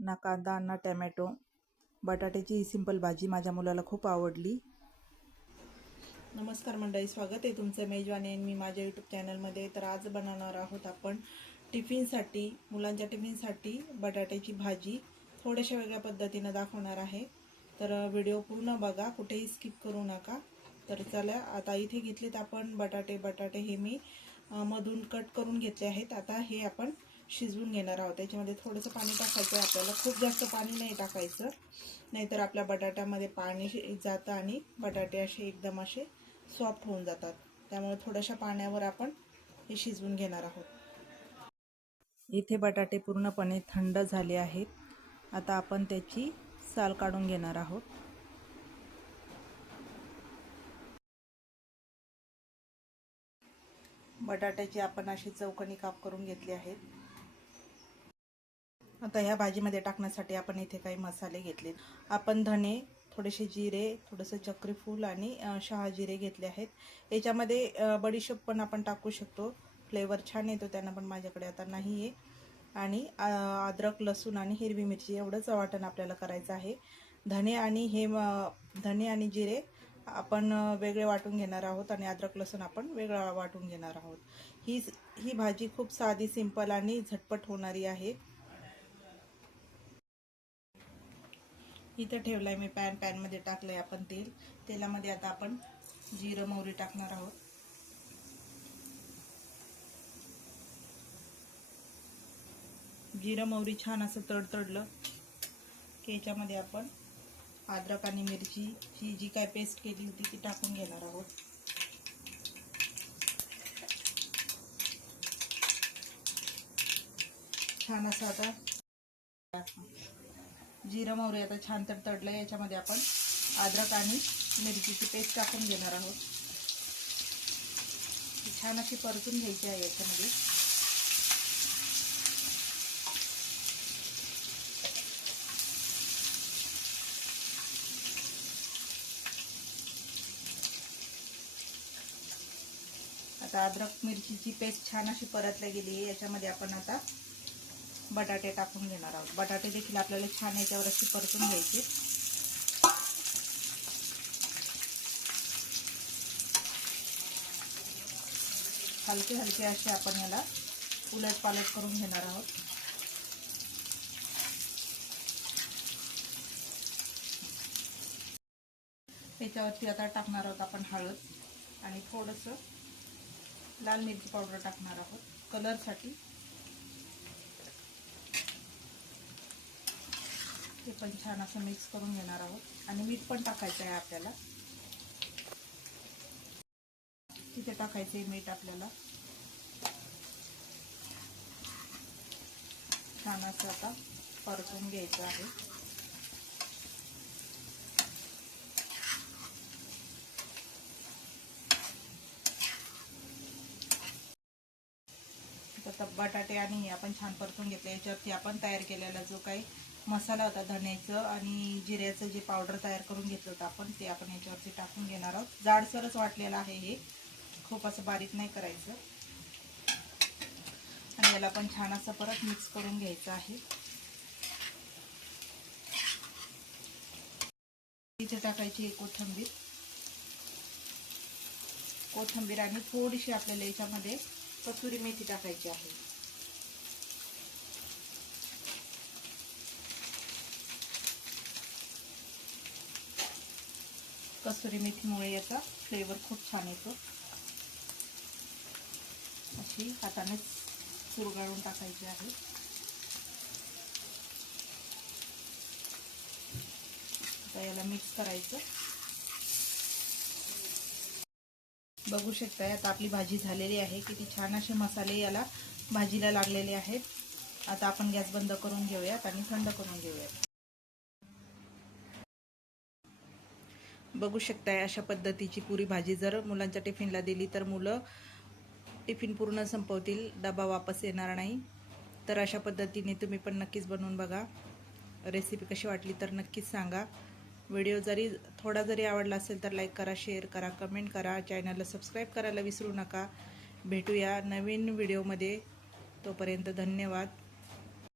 ना कांदा ना टॅमॅटो. बटाट्याची ही सिंपल भाजी माझ्या मुलाला खूप आवडली. नमस्कार मंडळी, स्वागत आहे तुमचं मेजवानी मी माझ्या यूट्यूब चॅनलमध्ये. तर आज बनवणार आहोत आपण टिफिनसाठी, मुलांच्या टिफिनसाठी बटाट्याची भाजी. थोड्याशा वेगळ्या पद्धतीने दाखवणार आहे, तर व्हिडिओ पूर्ण बघा, कुठेही स्किप करू नका. तर चला, आता इथे घेतलेत आपण बटाटे हे मी मधून कट करून घेतले आहेत. आता हे आपण शिजवून घेणार आहोत. त्याच्यामध्ये थोडंसं पाणी टाकायचं आहे आपल्याला, खूप जास्त पाणी नाही टाकायचं, नाहीतर आपल्या बटाट्यामध्ये पाणी जातं आणि बटाटे असे एकदम असे सॉफ्ट होऊन जातात. त्यामुळे थोड्याशा पाण्यावर आपण हे शिजवून घेणार आहोत. इथे बटाटे पूर्णपणे थंड झाले आहेत. आता आपण त्याची साल काढून घेणार आहोत. बटाट्याचे आपण असे चौकोनी काप करून घेतले आहेत. आता ह्या भाजीमध्ये टाकण्यासाठी आपण इथे काही मसाले घेतले. आपण धने, थोडेसे जिरे, थोडंसं चक्रीफूल आणि शहाजिरे घेतले आहेत. याच्यामध्ये बडीशेप पण आपण टाकू शकतो, फ्लेवर छान येतो त्यांना, पण माझ्याकडे आता नाही आहे. आणि अद्रक, लसूण आणि हिरवी मिरची एवढंच वाटण आपल्याला करायचं आहे. धने आणि जिरे आपण वेगळे वाटून घेणार आहोत आणि अद्रक लसूण आपण वेगळा वाटून घेणार आहोत. ही भाजी खूप साधी, सिंपल आणि झटपट होणारी आहे. इथे ठेवलाय मी पॅनमध्ये टाकलंय आपण तेल. तेलामध्ये आता आपण जिरं मोहरी टाकणार आहोत. जिरं मोहरी छान असं तडतडलं की याच्यामध्ये आपण अद्रक आणि मिरचीची जी काय पेस्ट केली होती ती टाकून घेणार आहोत. छान असं आता जिरं मोहरी आता छान तडतडलं. याच्यामध्ये आपण अद्रक आणि मिरचीची पेस्ट टाकून घेणार आहोत. छान अशी परतून घ्यायची आहे याच्यामध्ये. आता अद्रक मिरचीची पेस्ट छान अशी परतल्या गेली आहे. याच्यामध्ये आपण आता बटाटे टाकून घेणार आहोत. बटाटे देखील आपल्याला छान याच्यावर अशी परतून घ्यायचे. हलके हलके असे आपण याला उलट पालट करून घेणार आहोत. त्याच्यावरती आता टाकणार आहोत आपण हळद आणि थोडंसं लाल मिरची पावडर टाकणार आहोत कलरसाठी. ते पण छान असं मिक्स करून घेणार आहोत आणि मीठ पण टाकायचं आहे आपल्याला. तिथे टाकायचं आहे मीठ आपल्याला. छान असं आता परतून घ्यायचं आहे. आता बटाटे आणि आपण छान परतून घेतले. याच्यावरती आपण तयार केलेला जो काही मसाला होता, धण्याचं आणि जिऱ्याचं जे पावडर तयार करून घेतलं होतं आपण, ते आपण याच्यावरती टाकून घेणार आहोत. जाडसरच वाटलेलं आहे हे, खूप असं बारीक नाही करायचं. आणि याला पण छान असं परत मिक्स करून घ्यायचं आहे. इथे टाकायची कोथिंबीर आणि थोडीशी आपल्याला याच्यामध्ये कसुरी मेथी टाकायची आहे. कसुरी मेथीमुळे याचा फ्लेवर खूप छान येतो. अशी हाताने चुरगाळून टाकायची आहे. आता याला मिक्स करायचं. बघू शकताय आता आपली भाजी झालेली आहे. किती छान असे मसाले याला भाजीला लागलेले आहेत. आता आपण गॅस बंद करून घेऊयात आणि थंड करून घेऊयात. बघू शकताय अशा पद्धतीची पुरी भाजी जर मुलांच्या टिफिनला दिली तर मुलं टिफिन पूर्ण संपवतील, डबा वापस येणार नाही. तर अशा पद्धतीने तुम्ही पण नक्कीच बनवून बघा. रेसिपी कशी वाटली तर नक्कीच सांगा. व्हिडिओ थोडा जरी आवडला असेल तर लाईक करा, शेअर करा, कमेंट करा. चॅनलला सबस्क्राईब करायला विसरू नका. भेटूया नवीन व्हिडिओमध्ये. तोपर्यंत धन्यवाद.